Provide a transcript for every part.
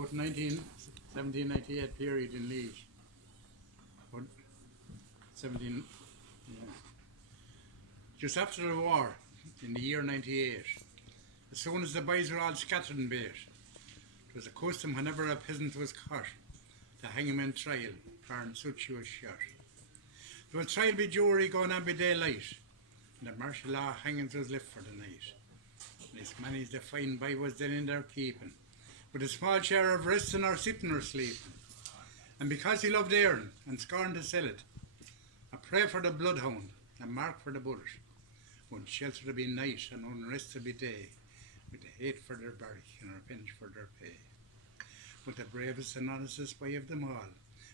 about 1798 period in Liege. About 17, yeah. Just after the war, in the year 98, as soon as the boys were all scattered and bait, it was a custom whenever a peasant was caught to hang him in trial for in such he was shot. There was trial by jury going on by daylight, and the martial law hangings was left for the night. And as many as the fine boy was then in their keeping, with a small share of resting or sitting or sleeping. And because he loved Erin and scorned to sell it, a prey for the bloodhound, a mark for the bullet, one shelter to be night and one rest to be day, with a hate for their barrack and revenge for their pay. But the bravest and honestest boy of them all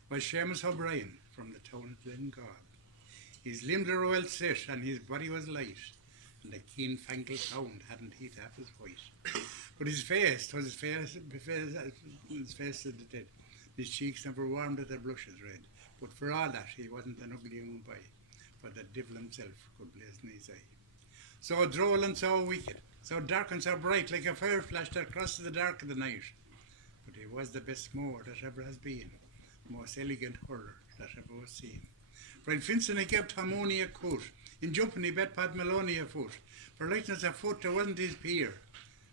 was Shamus O'Brien from the town of Brennan. His limbs were well set and his body was light, and the keen-fangled hound hadn't heat half his white. But his face, 'twas his face of the dead. His cheeks never warmed at their blushes red, but for all that he wasn't an ugly young boy, for the devil himself could blaze in his eye. So droll and so wicked, so dark and so bright, like a fire flash that crosses the dark of the night. But he was the best mower that ever has been, the most elegant hurler that ever was seen. For in fencing he kept harmony a coat, in jumping he bet Pat Maloney a foot, for lightness of foot there wasn't his peer,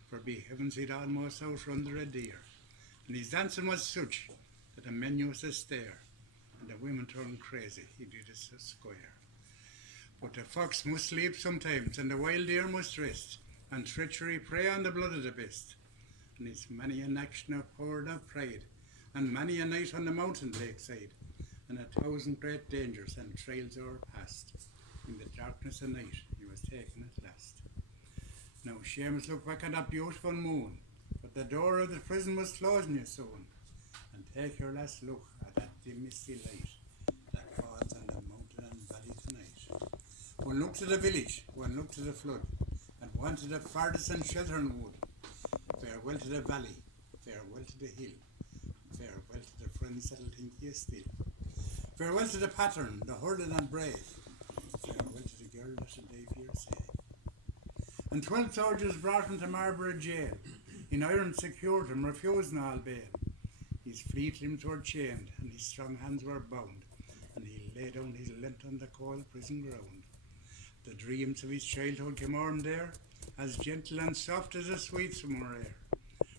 for be heavens he'd almost outrun the red deer. And his dancing was such that the men used to stare, and the women turned crazy, he did it so square. But the fox must sleep sometimes, and the wild deer must rest, and treachery prey on the blood of the best. And it's many an action of power and of pride, and many a night on the mountain lakeside, and 1,000 great dangers and trails o'erpassed. In the darkness of night he was taken at last. Now Seamus looked back at that beautiful moon, but the door of the prison was closing you soon. And take your last look at that dim misty light that falls on the mountain and valley tonight. One look to the village, one look to the flood, and one to the farthest and sheltering wood. Farewell to the valley, farewell to the hill, farewell to the friends that'll think you still. Farewell to the pattern, the hurling and brave, farewell to the girl that'll die for your sake. And 12 soldiers brought him to Marlborough jail, in iron secured him, refusing all bail. His fleet limbs were chained, and his strong hands were bound, and he lay down his length on the cold prison ground. The dreams of his childhood came o'er him there, as gentle and soft as the sweet summer air,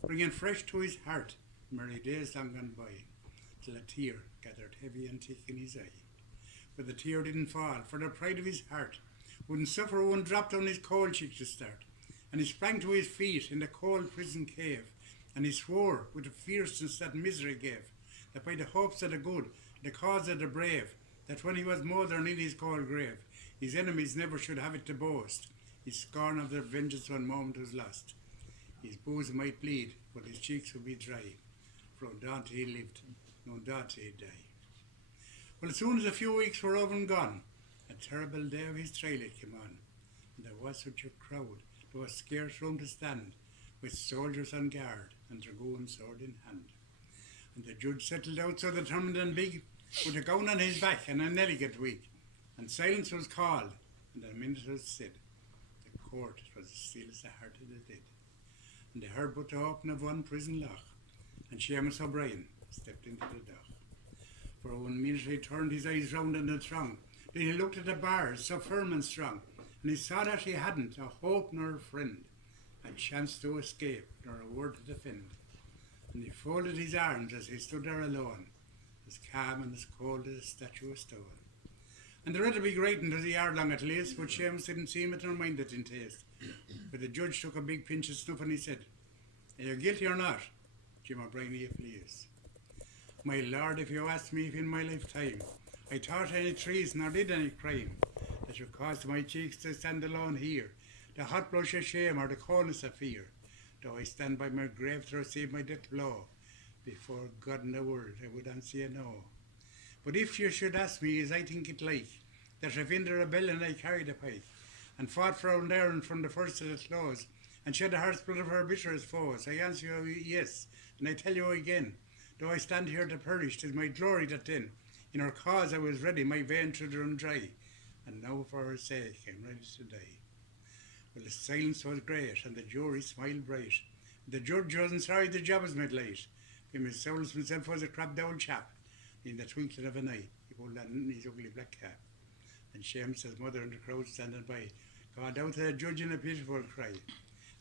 bringing fresh to his heart merry days long gone by, till a tear gathered heavy and thick in his eye. But the tear didn't fall, for the pride of his heart wouldn't suffer one drop down his cold cheek to start, and he sprang to his feet in the cold prison cave, and he swore with the fierceness that misery gave, that by the hopes of the good, the cause of the brave, that when he was mouldering in his cold grave, his enemies never should have it to boast, his scorn of their vengeance one moment was lost. His bosom might bleed, but his cheeks would be dry, for no doubt he lived, no doubt he'd die. Well, as soon as a few weeks were over and gone, a terrible day of his trial it came on, and there was such a crowd, there was scarce room to stand, with soldiers on guard and dragoon sword in hand. And the judge settled out so determined and big, with a gown on his back and an elegant wig, and silence was called, and a minute was said. The court was as still as the heart of the dead, and they heard but the open of one prison lock, and Shamus O'Brien stepped into the dock. For 1 minute he turned his eyes round in the throng, then he looked at the bars so firm and strong, and he saw that he hadn't a hope nor a friend, a chance to escape nor a word to defend. And he folded his arms as he stood there alone, as calm and as cold as a statue of stone. And the red be grating to the yard long at least, but Seamus didn't seem it nor mind it in taste. But the judge took a big pinch of snuff and he said, "Are you guilty or not, Jim O'Brien, if please? My lord, if you asked me if in my lifetime I thought any treason or did any crime that should cause my cheeks to stand alone here, the hot blush of shame or the coldness of fear, though I stand by my grave to receive my death blow, before God in the world I would answer you no. But if you should ask me as I think it like, that if in the rebellion I carried a pike, and fought for old Erin from the first to the close, and shed the heart's blood of her bitterest foes, I answer you yes, and I tell you again, though I stand here to perish, 'tis my glory that then, in her cause I was ready, my veins should run dry, and now for her sake I'm ready to die." Well, the silence was great, and the jury smiled bright. The judge wasn't sorry the job was made late, himself was a crab down chap in the twinkling of an eye. He pulled on his ugly black cap. And Shamus' mother in the crowd standing by called out to the judge in a pitiful cry.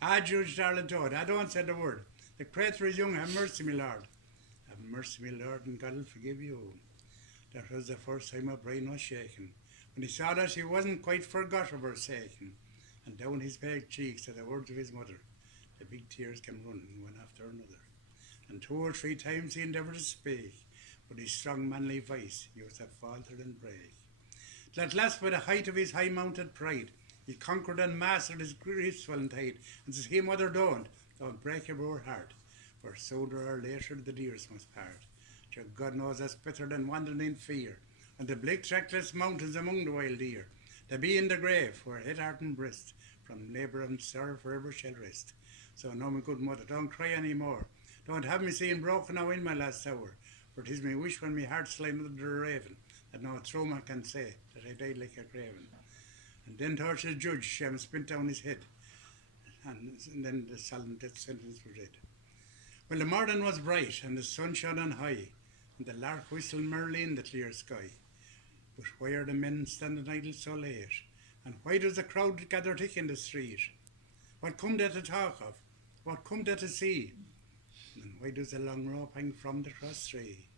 Ah, Judge, darling Toad, I don't say the word. The creature is young, have mercy, my lord. Have mercy, my lord, and God will forgive you. That was the first time O'Brien was shaken. When he saw that he wasn't quite forgot or forsaken, and down his pale cheeks at the words of his mother, the big tears came running one after another. And 2 or 3 times he endeavoured to speak, but his strong manly voice used to falter and break. Till at last, by the height of his high-mounted pride, he conquered and mastered his grief-swelling tide, and says, "Hey, mother, don't break your poor heart, for sooner or later the dearest must part. Your God knows that's better than wandering in fear, and the bleak trackless mountains among the wild deer. To be in the grave, where head, heart and breast, from labour and sorrow forever shall rest. So now, my good mother, don't cry any more. Don't have me seeing broken now in my last hour, for 'tis my wish when my heart's lying under a raven, that no trauma can say that I died like a craven." And then towards the judge, Shamus bent down his head, and then the solemn death sentence was read. Well, the morning was bright, and the sun shone on high, and the lark whistled merrily in the clear sky. But why are the men standing idle so late? And why does the crowd gather thick in the street? What come they to talk of? What come they to see? And why does the long rope hang from the cross tree?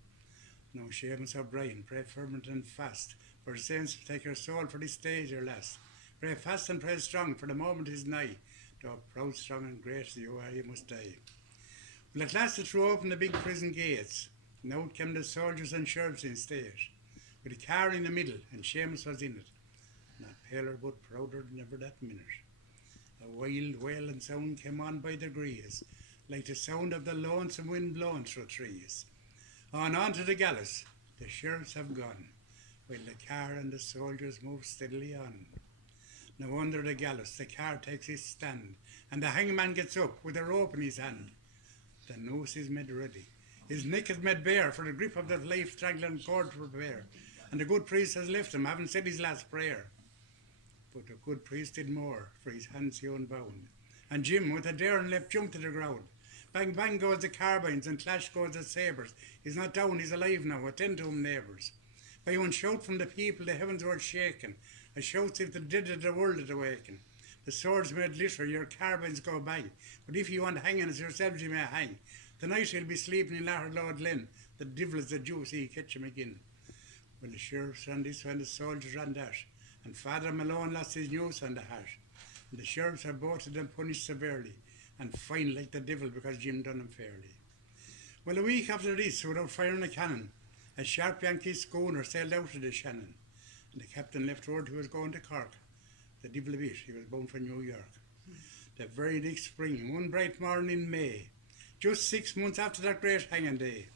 Now, Shamus O'Brien, pray fervent and fast, for saints will take your soul for this day your last. Pray fast and pray strong, for the moment is nigh. Though proud, strong and great as you are, you must die. Well, at last it threw open the big prison gates, and out came the soldiers and sheriffs in state, with a car in the middle, and Shamus was in it, not paler but prouder than ever that minute. A wild wailing sound came on by degrees, like the sound of the lonesome wind blowing through trees. On to the gallows, the sheriffs have gone, while the car and the soldiers move steadily on. Now under the gallows the car takes its stand, and the hangman gets up with a rope in his hand. The noose is made ready, his neck is made bare, for the grip of the life-strangling cord to prepare, and the good priest has left him, having said his last prayer. But the good priest did more, for his hands he unbound, and Jim, with a daring leap, jumped to the ground. Bang, bang goes the carbines, and clash goes the sabres. He's not down, he's alive now, attend to him, neighbours. By one shout from the people, the heavens were shaken, a shout if the dead of the world had awakened. The swords may glitter, your carbines go bang, but if you want hanging as yourselves you may hang. Tonight he'll be sleeping in Lord Lynn, the devil is the juice, he'll catch him again. Well, the sheriffs ran this way and the soldiers ran that, and Father Malone lost his noose on the hat. And the sheriffs are both of them punished severely, and fined like the devil because Jim done him fairly. Well, a week after this, without firing a cannon, a sharp Yankee schooner sailed out of the Shannon, and the captain left word he was going to Cork. The devil of it, he was bound for New York. The very next spring, one bright morning in May, just 6 months after that great hanging day,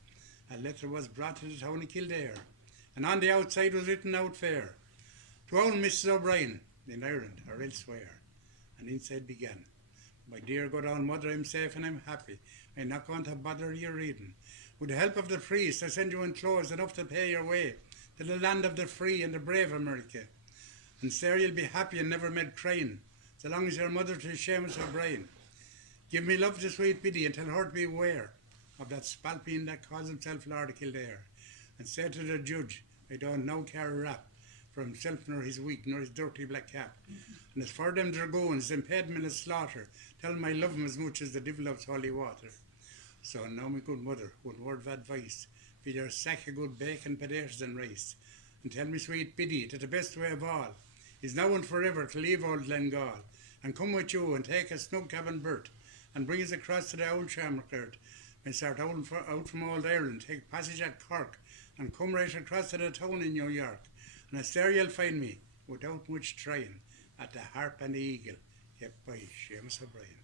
a letter was brought to the town of Kildare, and on the outside was written out fair, "To old Mrs. O'Brien, in Ireland or elsewhere," and inside began, "My dear good old mother, I'm safe and I'm happy. I'm not going to bother you reading. With the help of the priest, I send you enclosed enough to pay your way to the land of the free and the brave America. And there you'll be happy and never made crying, so long as your mother to Shamus O'Brien. Give me love to sweet Biddy, and tell her to beware of that spalpeen that calls himself Lord of Kildare. And say to the judge, I don't now care a rap for himself nor his wig nor his dirty black cap. And as for them dragoons, them paid men a slaughter, tell them I love them as much as the devil loves holy water. So now, my good mother, one word of advice, feed her sack of good bacon, potatoes and rice, and tell me sweet Biddy that the best way of all is now and forever to leave old Glengall, and come with you and take a snug cabin berth, and bring us across to the old Shamrock, and start out from old Ireland, take passage at Cork, and come right across to the town in New York, and it's there you'll find me, without much trying, at the Harp and the Eagle, kept by Seamus O'Brien."